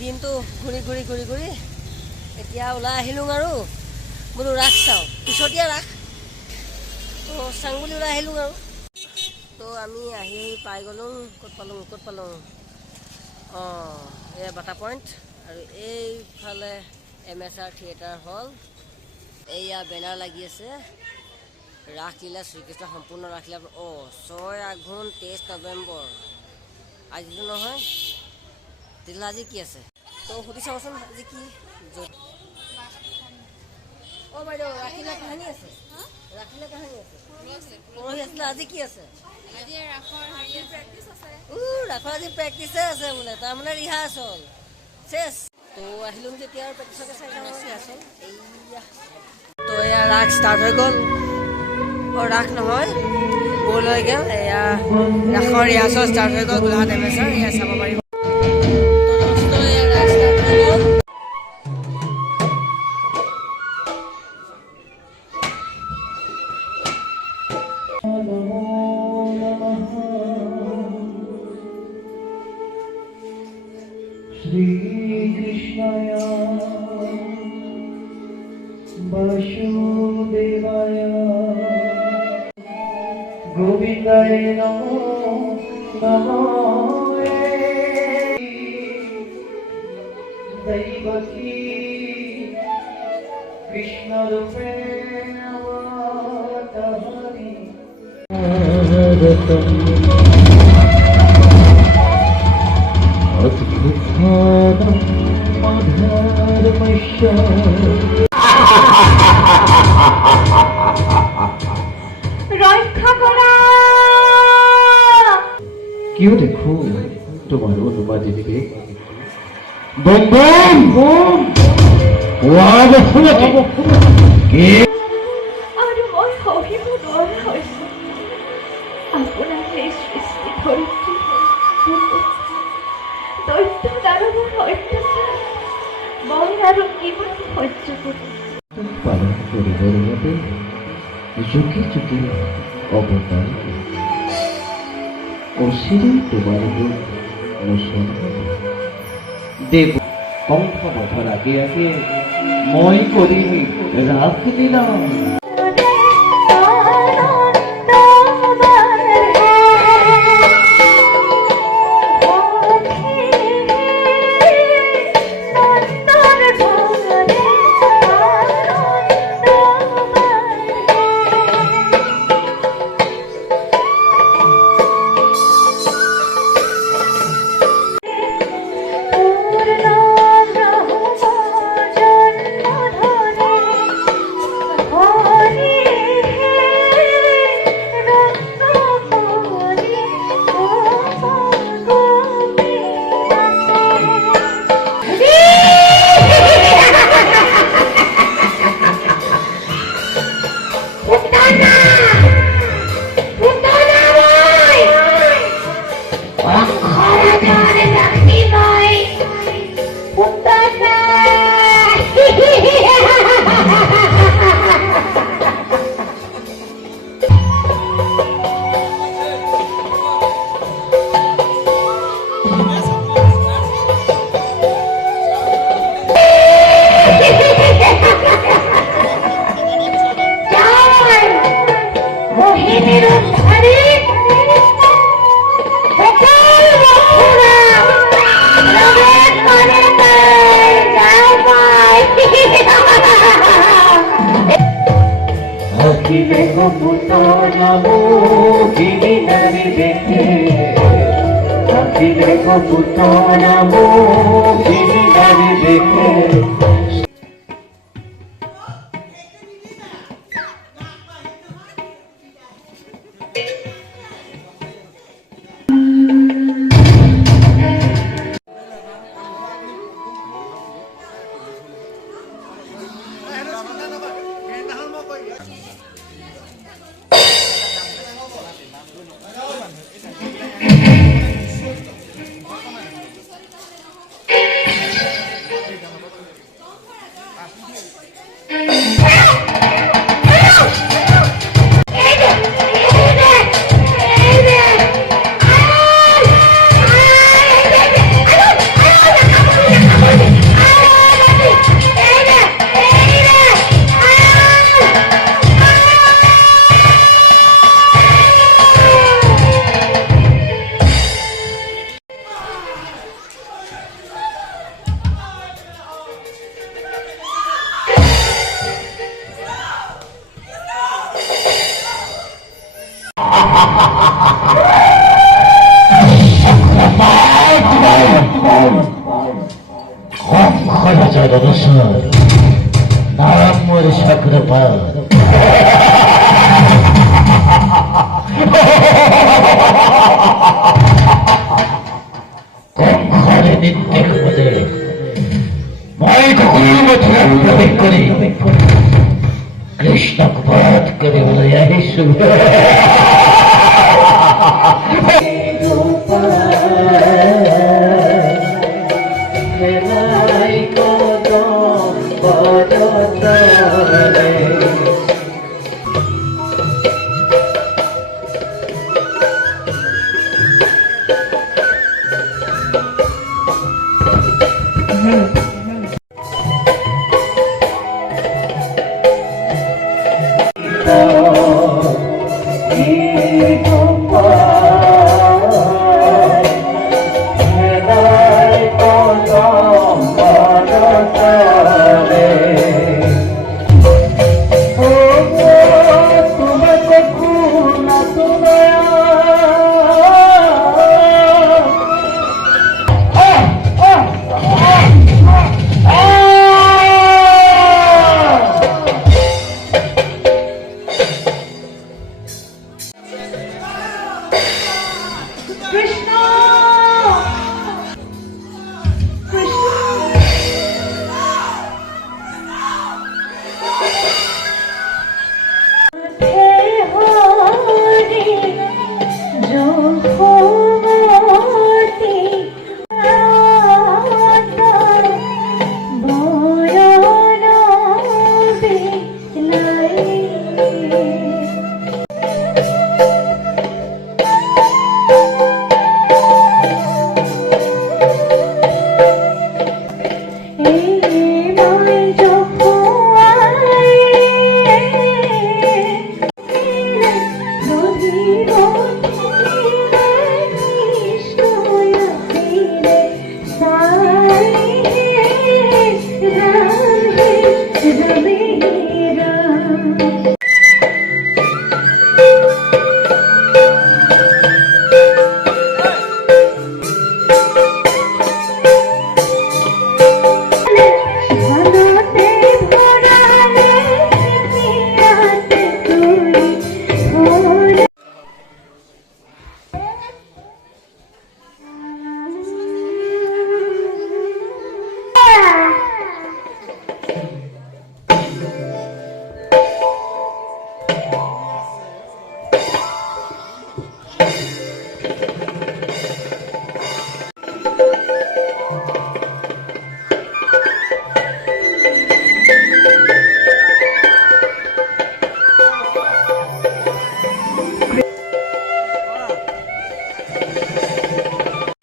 দিনটো ঘূৰি ঘূৰি ঘূৰি ঘূৰি এতিয়া ওলাই আহিলোঁ আৰু বোলো ৰাস চাওঁ, পিছতীয়া ৰাস তো চাওঁ বুলি ওলাই আহিলোঁ আৰু। তো আমি আহি পাই গ'লোঁ, ক'ত পালোঁ অঁ এয়া বাটা পইণ্ট আৰু এইফালে MSR থিয়েটাৰ হল। এয়া বেনাৰ লাগি আছে ৰাসলীলা শ্ৰীকৃষ্ণ সম্পূৰ্ণ ৰাসলীলা 6 আঘোণ 23 নৱেম্বৰ। আজিতো নহয় তেতিয়াহ'লে আজি কি আছে? তো সুধি চাওঁচোন আজি কি বাইদেউ ৰাসলীলা কাহানি আছে? ৰাসলীলা কাহানি আছে? পৰহি আছিলে, আজি কি আছে? ৰাসৰ আজি প্ৰেক্টিছে আছে বোলে, তাৰমানে ৰিহাৰ্চল চেছ। তো আহিলোঁ যেতিয়া আৰু প্ৰেক্টিছকে চাই যাওঁ ৰিহাৰ্চল। এইয়া তো এয়া ৰাস ষ্টাৰ্ট হৈ গ'ল। ৰাস নহয় বল হৈ গ'ল। এয়া ৰাসৰ ৰিহাৰ্চল ষ্টাৰ্ট হৈ গ'ল গোলাঘাট MSR। এয়া চাব পাৰিব। Shri Krishnaya Vasudevaya Govindaya Namo Devaki Krishna Rupena Vatahari क्यों देखो तुम्हारे अनुमति दिखे बम बम बम वाह बफुलते के और मोर होगी बुदोर होइसे आपना हे सृष्टि धरती দৈত্য দানৱৰ অত্যাচাৰ মই আৰু কিমান সহ্য কৰিম। পালন কৰিবৰ বাবে যুগে যুগে অৱতাৰ অচিৰে তোমালোকে মোচন দেৱ কংস বধৰ আগে আগে মই কৰিম ৰাসলীলা। খরচা অনুসার নাম মোর চক্রপাল কংসরে নিত্যেক পদে মই কুকুর মথুরা প্রবেশ করি কৃষ্ণক বধ কৰিবলৈ আহিছো কৃষ্ণ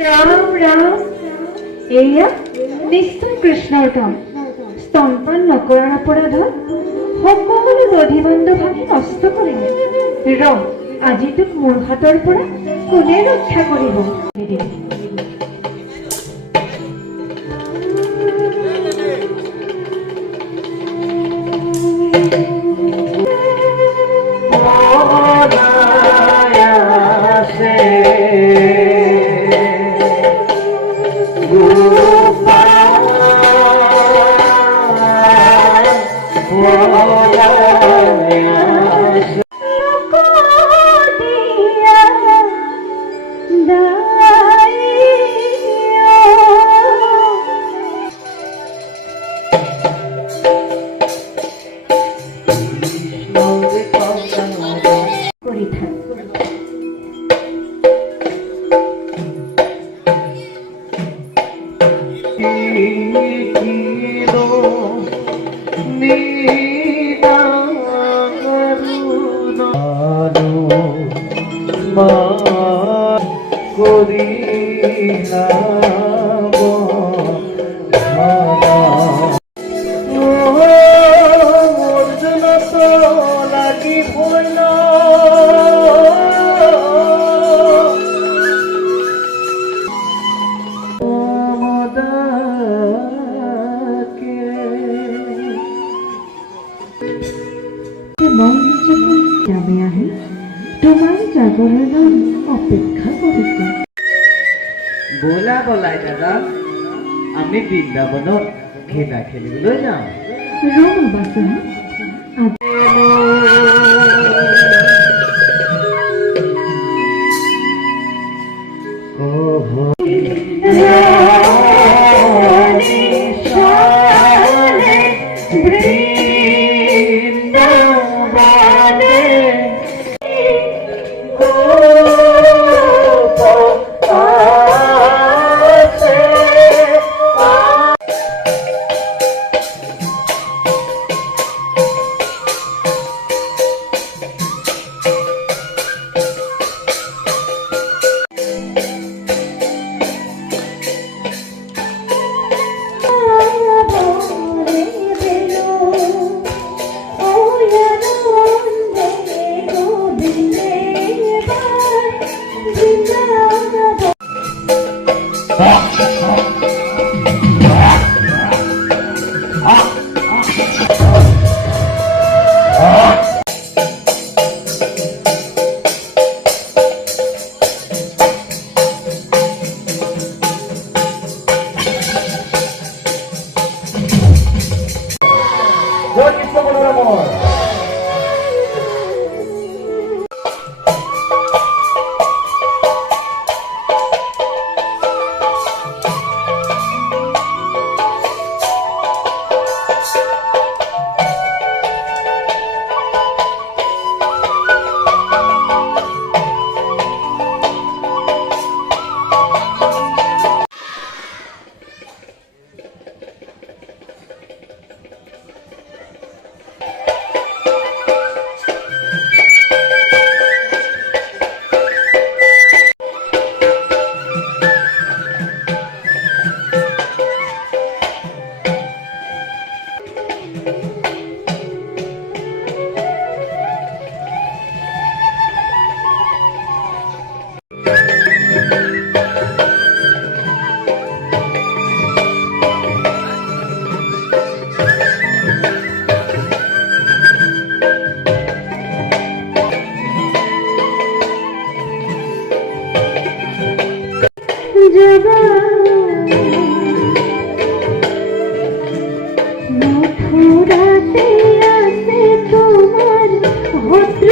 ৰাম ৰাম এয়া নিশ্চয় কৃষ্ণৰ কাম স্তনপান নকৰাৰ অপৰাধত সকলো দধি বান্ধৱী নষ্ট কৰিলে ৰ আজি তোক মোৰ হাতৰ পৰা কোনে ৰক্ষা কৰিব बोला बोला दादा आम्ही বৃন্দাবনত খিলা খেলিবলৈ যাওঁ। ৰ'বাচোন, জয় কৃষ্ণ বলৰামৰ। মথুরাতে আছে তোমার ভদ্র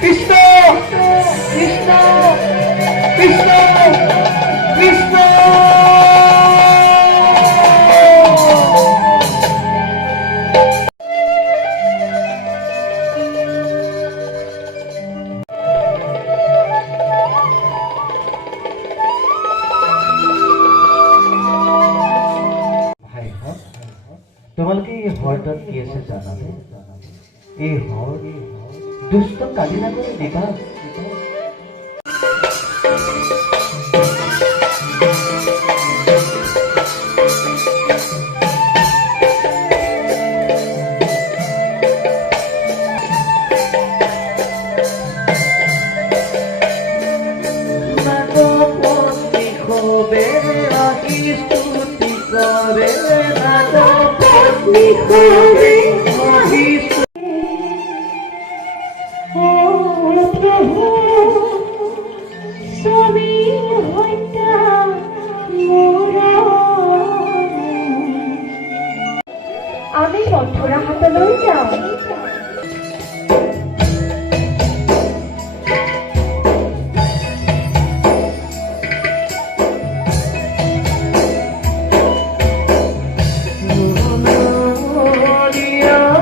কৃষ্ণ কৃষ্ণ কৃষ্ণ কৃষ্ণ। তোমালোকে এই হৰডাল কি আছে জানানে? এই হৰ দুষ্ট কালিনা করে দিবা। আমি মথুৰা হাতলৈ যাওঁ। দিয়া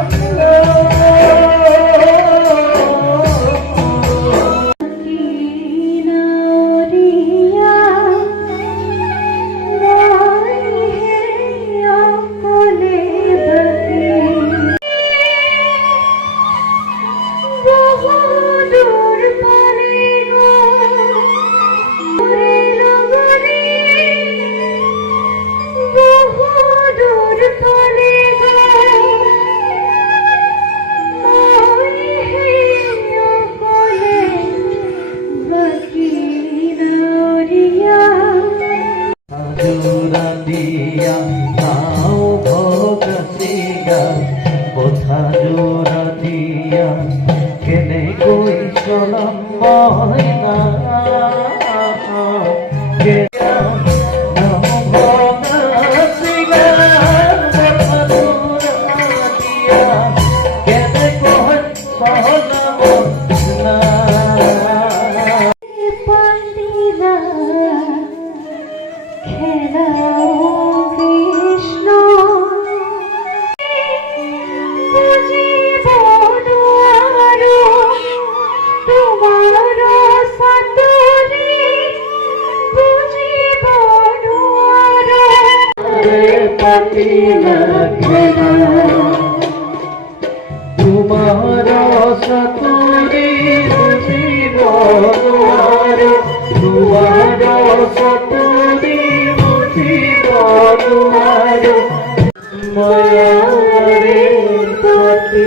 মহিমা তোমার সতুরি বুঝিব দুয়ারে তোমার সতুরি বুঝিব দুয়ারে মায়ারে পতি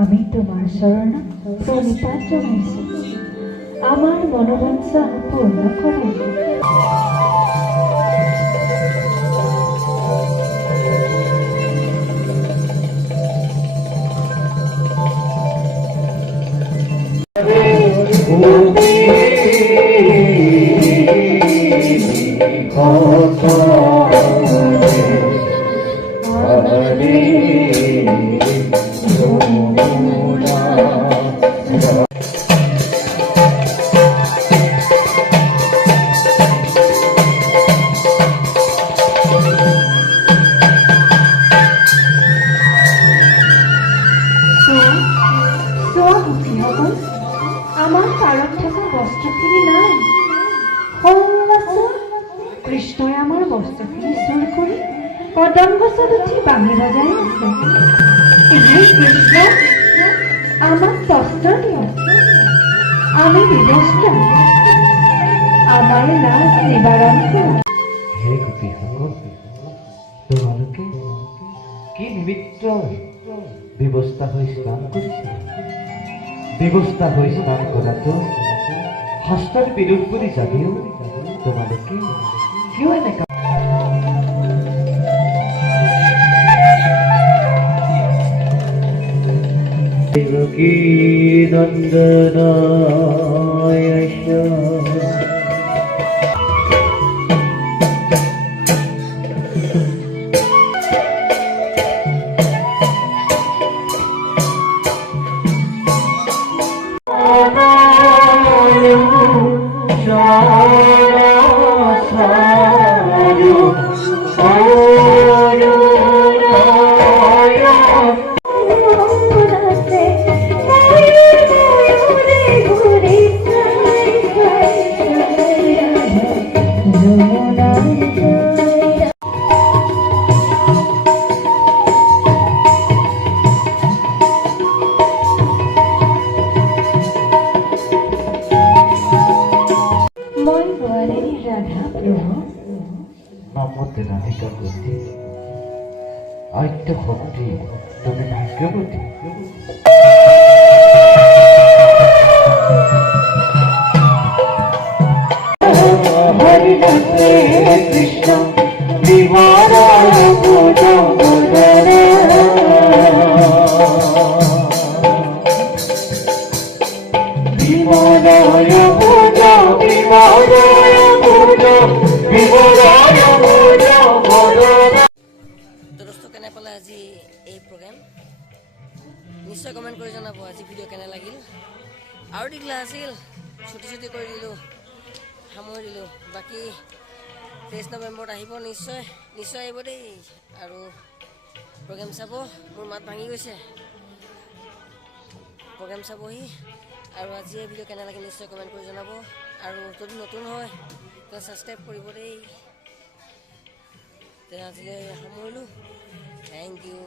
আমি তোমাৰ চৰণত প্ৰণিপাত জনাইছো আমাৰ মনোবাঞ্ছা পূৰ্ণ কৰা আমাৰ পাৰত থকা বস্তুখিনি নাই কৃষ্ণই আমাৰ বস্তুখিনি চুৰ কৰি কদম গছত উঠি বাঁহী বজাই আছে কৃষ্ণ আমাক বস্ত্ৰ দিয়ক আমি বিবস্ত্ৰ আমাৰ লাজ নিবাৰণ কৰক হে গোপীসকল তোমালোকে কি নিমিত্ত ব্যৱস্থা হৈ স্নান কৰিছে ব্যৱস্থা হৈ স্নান কৰাটো শাস্ত্ৰৰ বিৰোধ বুলি জানিও তোমালোকে কিয় এনেকা দেৱকী নন্দনায় নামতে রাধিকা গতি আত্য শক্তি তুমি ভাগ্যবতী হরি কৃষ্ণ বিহারায় পূজা বিহারায় পূজা বিহারায় পূজা দোস্ত কেনে পালে আজি এই প্ৰগ্ৰেম নিশ্চয় কমেণ্ট কৰি জনাব আজি ভিডিঅ' কেনে লাগিল আৰু দীঘলা আছিল ছুটি কৰি দিলোঁ সামৰি দিলোঁ বাকী 23 নৱেম্বৰত আহিব নিশ্চয় আহিব দেই আৰু প্ৰগ্ৰেম চাব মোৰ মাত ভাঙি গৈছে প্ৰগ্ৰেম চাবহি আৰু আজি এই ভিডিঅ' কেনে লাগিল নিশ্চয় কমেণ্ট কৰি জনাব আৰু যদি নতুন হয় ছাবস্ক্ৰাইব কৰিব দেই আজিলৈ সামৰিলোঁ থেংক ইউ